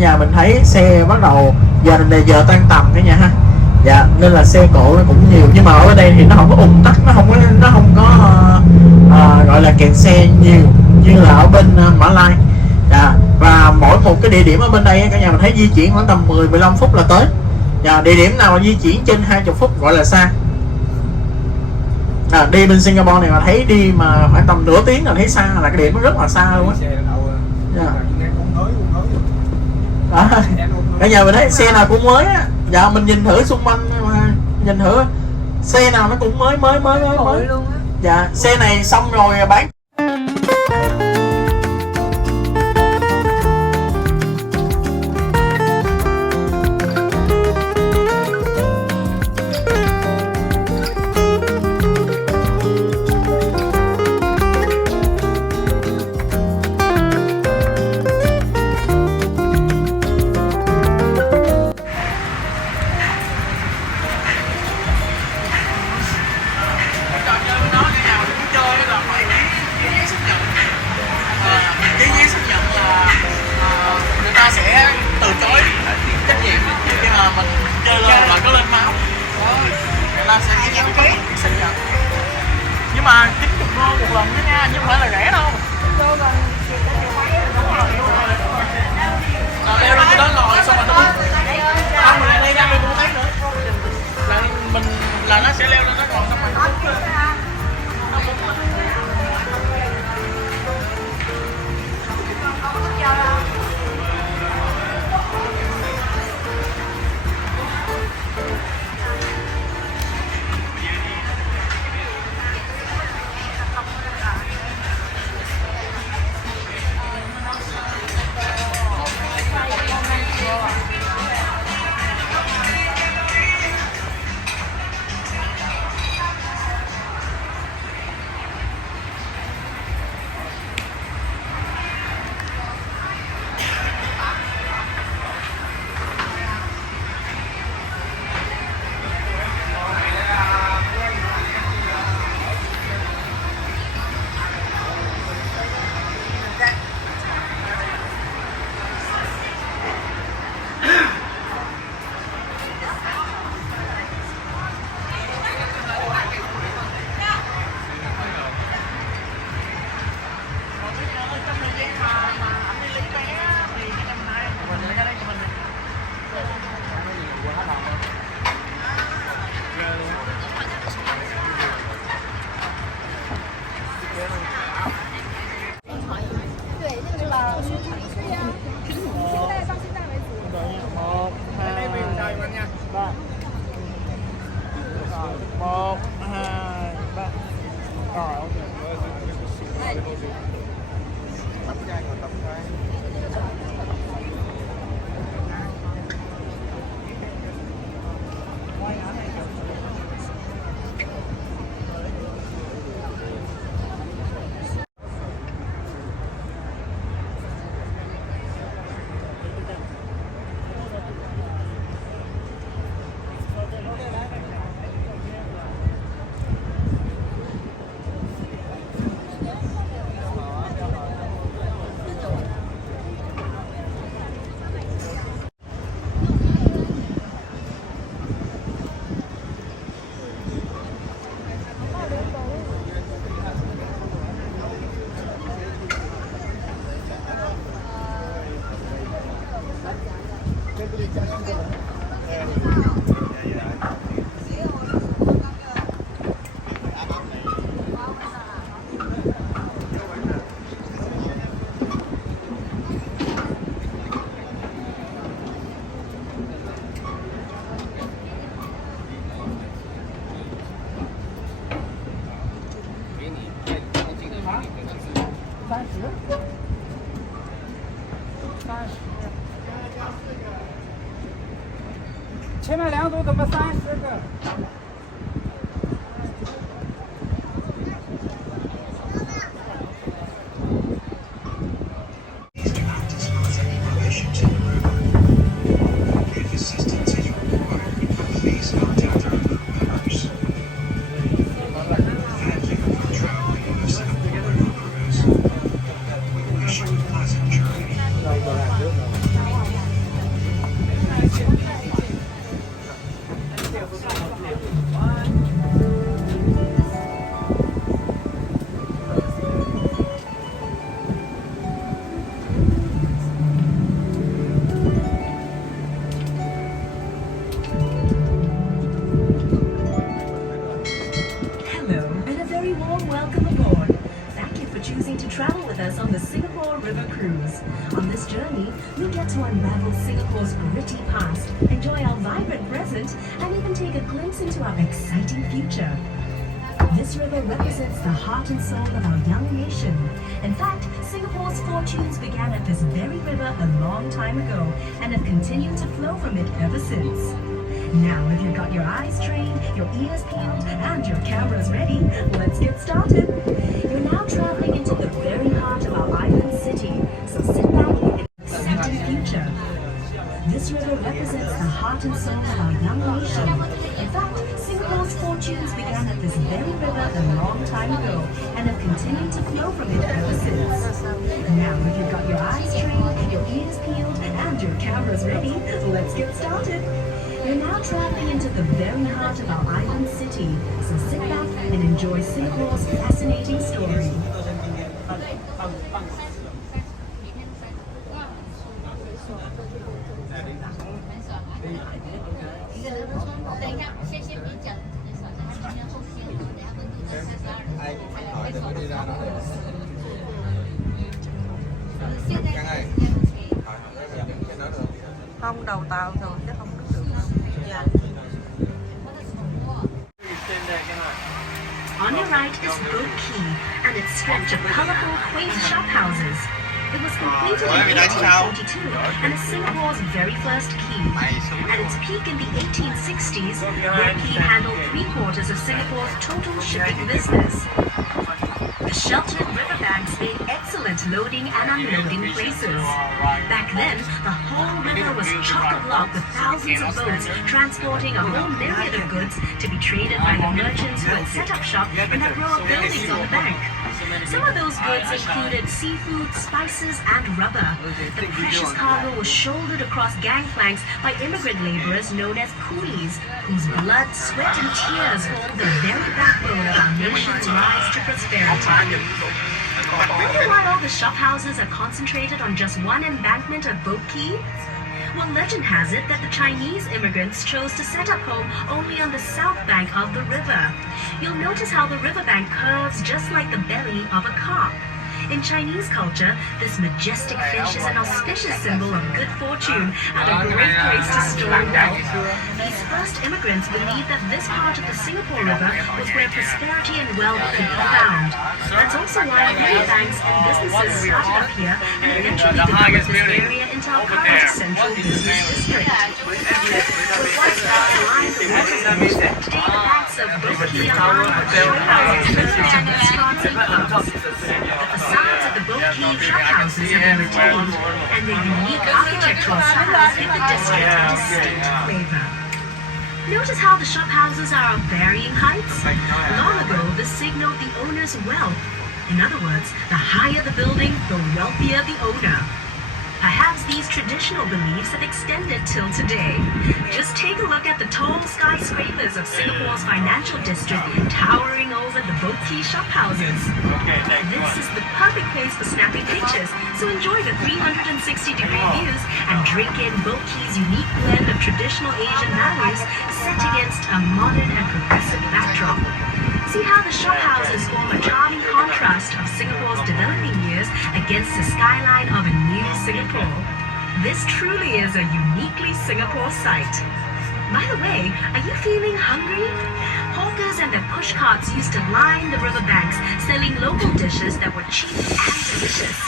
nhà mình thấy xe bắt đầu giờ này giờ tan tầm cả nhà ha. Dạ, nên là xe cộ nó cũng nhiều, nhưng mà ở đây thì nó không có ùn tắc, nó không có gọi là kẹt xe nhiều như là ở bên Mã Lai. Dạ, và mỗi một cái địa điểm ở bên đây cả nhà mình thấy di chuyển khoảng tầm 10-15 phút là tới. Dạ, địa điểm nào mà di chuyển trên 20 phút gọi là xa. Đi bên Singapore này mà thấy đi mà khoảng tầm nửa tiếng là thấy xa, là cái điểm nó rất là xa luôn á. Cả nhà mình thấy xe nào cũng mới á. Dạ, mình nhìn thử xung quanh mà nhìn thử xe nào nó cũng mới luôn á. Dạ, xe này xong rồi bán. Sẽ từ chối trách nhiệm khi mà mình chơi lên là có lên máu, người ta sẽ nhận phí xác nhận, nhưng mà 90 đô một lần đó nha, chứ không phải là rẻ đâu. Leo lên cái đó ngồi xong rồi nó không, mình đây ra mình cũng thấy nữa là mình là nó sẽ leo lên nó ngồi xong rồi nó前面2组怎么30个？ cruise. On this journey, we get to unravel Singapore's gritty past, enjoy our vibrant present, and even take a glimpse into our exciting future. This river represents the heart and soul of our young nation. In fact, Singapore's fortunes began at this very river a long time ago and have continued to flow from it ever since. Now, if you've got your eyes trained, your ears peeled, and your cameras ready, let's get started. You're now traveling into the very heart of our island city, so sit back and exciting future. This river represents the heart and soul of our young nation. In fact, Singapore's fortunes began at this very river a long time ago and have continued to flow from it ever since. Now, if you've got your eyes trained, your ears peeled, and your cameras ready, let's get started. You're now traveling into the very heart of our island city, so sit back and enjoy Singapore's fascinating story. Không, đầu tàu thường chứ không có được đâu. Dạ. On your right is Boat Quay and its stretch of colorful, quaint shop houses. It was completed in 1842 and is Singapore's very first quay. At its peak in the 1860s, Boat Quay handled 3/4 of Singapore's total shipping business. The sheltered riverbanks made excellent loading and unloading places. Back then, the whole river was chock-a-block with thousands of boats transporting a whole myriad of goods to be traded by the merchants who had set up shop in the row of buildings on the bank. Some of those goods included seafood, spices, and rubber. The precious cargo was shouldered across gangplanks by immigrant laborers known as coolies, whose blood, sweat, and tears formed the very backbone of our nation's rise to prosperity. Wonder why all the shop houses are concentrated on just one embankment of Boat Quay? Well, legend has it that the Chinese immigrants chose to set up home only on the south bank of the river. You'll notice how the riverbank curves just like the belly of a carp. In Chinese culture, this majestic fish is an auspicious symbol of good fortune and a great place to store wealth. These first immigrants believed that this part of the Singapore River was where prosperity and wealth could be found. That's also why many banks and businesses started up here and eventually developed this area into our current central business district. With once lined the waterways, today the banks of Boat Quay are lined with shop houses, restaurants, and pubs. The facades of the Boat Quay shop houses have been retained, and their unique architectural styles give the district a distinct flavor. Notice how the shop houses are of varying heights? Long ago, this signaled the owner's wealth. In other words, the higher the building, the wealthier the owner. Perhaps these traditional beliefs have extended till today. Just take a look at the tall skyscrapers of Singapore's financial district towering over the Boat Quay shop houses. This is the perfect place for snapping pictures, so enjoy the 360-degree views and drink in Boat Quay's unique blend of traditional Asian values set against a modern and progressive backdrop. See how the shop houses form a charming contrast of Singapore's developing years against the skyline of a new Singapore. This truly is a uniquely Singapore sight. By the way, are you feeling hungry? Hawkers and their push carts used to line the riverbanks, selling local dishes that were cheap and delicious.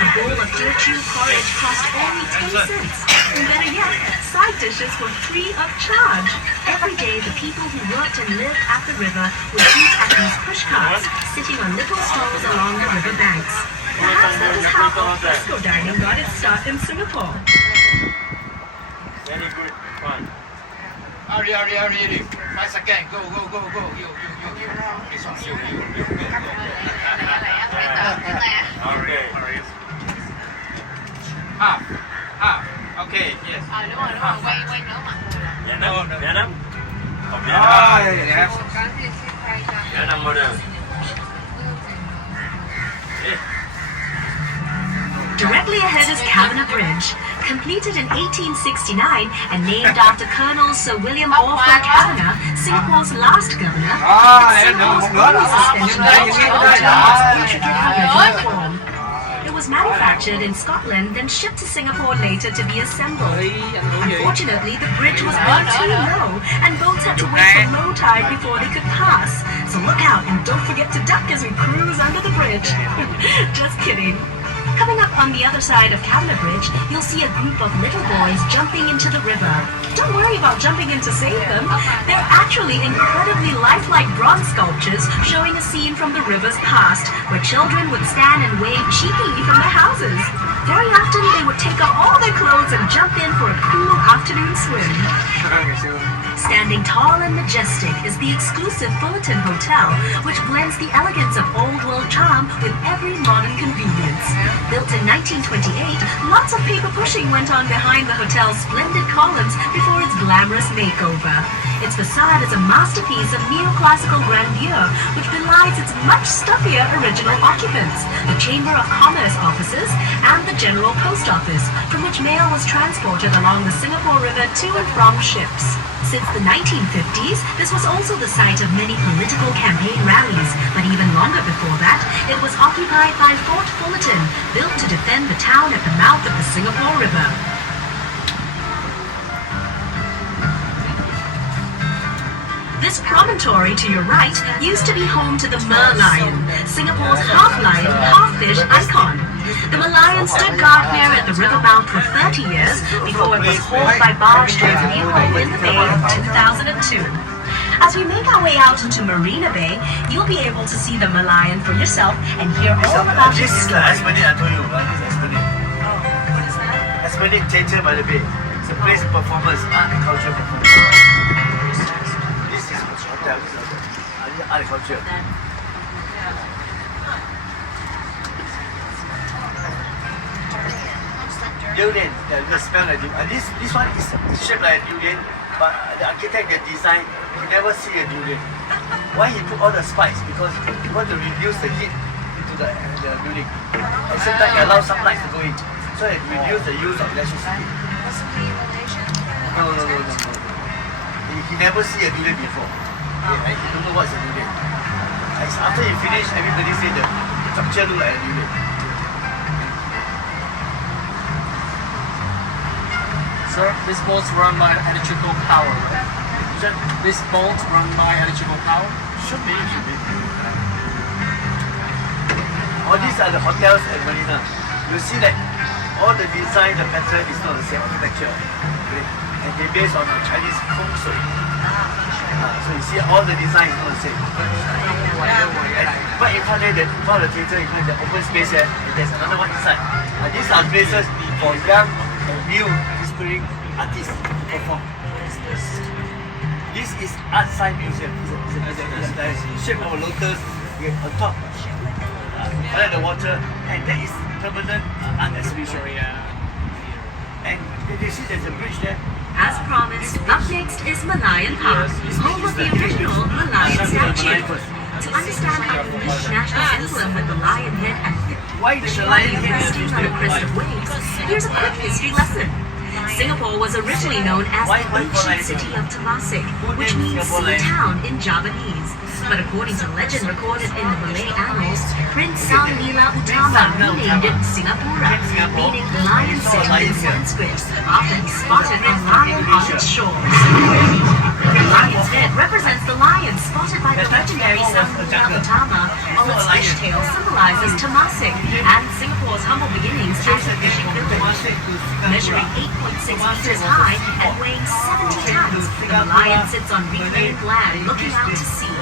A bowl of Uc Chau porridge cost only 10 cents. And better yet, side dishes were free of charge. Every day, the people who worked and lived at the river would eat at these push carts, sitting on little stalls along the river banks. Perhaps that is how fresco dining got its start in Singapore. Very good one. Hurry, hurry, hurry. 5 seconds. Go, go, go, go. You. This one, you. Okay. Half. Okay, yes. Đúng rồi, quay nữa mà. Dạ năm. Không dạ yes. Dạ năm bao giờ? Directly ahead is Cabinet Bridge. Completed in 1869 and named after Colonel Sir William Orford Kavanagh, Singapore's last governor, Singapore's only suspension form. It was manufactured in Scotland, then shipped to Singapore later to be assembled. Unfortunately, the bridge was built too low, and boats had to wait for low tide before they could pass. So look out and don't forget to duck as we cruise under the bridge. Just kidding. Coming up on the other side of Cabinet Bridge, you'll see a group of little boys jumping into the river. Don't worry about jumping in to save them. They're actually incredibly lifelike bronze sculptures showing a scene from the river's past, where children would stand and wave cheekily from their houses. Very often, they would take off all their clothes and jump in for a cool afternoon swim. Standing tall and majestic is the exclusive Fullerton Hotel, which blends the elegance of old-world charm with every modern convenience. Built in 1928, lots of paper pushing went on behind the hotel's splendid columns before its glamorous makeover. Its facade is a masterpiece of neoclassical grandeur, which belies its much stuffier original occupants, the Chamber of Commerce offices and the General Post Office, from which mail was transported along the Singapore River to and from ships. Since the 1950s, this was also the site of many political campaign rallies, but even longer before that, it was occupied by Fort Fullerton, built to defend the town at the mouth of the Singapore River. This promontory to your right used to be home to the merlion, Singapore's half-lion, half-fish icon. The merlion stood guard here at the river mouth for 30 years before it was hauled by barge to its new home in the bay in 2002. As we make our way out into Marina Bay, you'll be able to see the merlion for yourself and hear all about its This is the story. Esplanade I told you, right? This is Esplanade. What is that? Esplanade Theatre by the Bay. It's a place of performance, art and culture performance. This is hotel, this is hotel. Art and culture. Durian, the smell like durian. This one is shaped like a durian, but the architect that designed, he never see a durian. Why he put all the spikes? Because he want to reduce the heat into the building. At the same time, he allow sunlight to go in, so it reduce the use of electricity. No. He never see a durian before. He don't know what's a durian. After he finish, everybody say the structure look like a durian. Sir, this boat's run by electrical power, right? This boat run by electrical power? Should be. All these are the hotels at Marina. You see that all the design, the pattern is not the same architecture. Okay? And they based on Chinese feng shui. So you see all the design is not the same. But in front of the theatre, you find the open space there, and there's another one inside. These are places for young and new inspiring artists to perform. This is Art Science Museum. It's a shape of a lotus on top. Under the water, and there is permanent art exhibition. And you see there's a bridge there. As promised, up next is Merlion Park, home of the original Merlion statue. To understand our unique national emblem with the lion head and Why does the lion head resting on a crest of waves, here's a quick history lesson. Singapore was originally known as the ancient city of Temasek, which means sea town in Javanese. But according to legend recorded in the Malay annals, Prince Sang Nila Utama renamed it Singapura, meaning lion city in Sanskrit, after he spotted a lion on its shores. The lion's head represents the lion spotted by the legendary Sang Nila Utama, while its fishtail symbolizes Temasek and Singapore's humble beginnings as a fishing village. Measuring 8.6 meters high and weighing 70 tons, the lion sits on reclaimed land looking out to sea.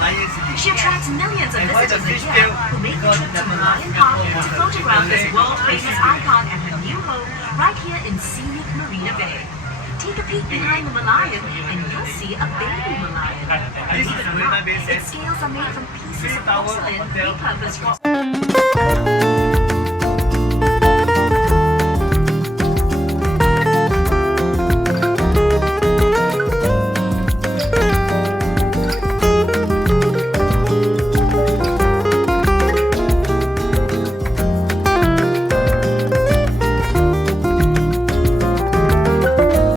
She attracts millions of visitors a year who make the trip to Merlion Park to photograph this world-famous icon at her new home right here in scenic Marina Bay. Take a peek behind the Merlion and you'll see a baby Merlion. This is the Marina Bay. Its scales are made from pieces of porcelain repurposed for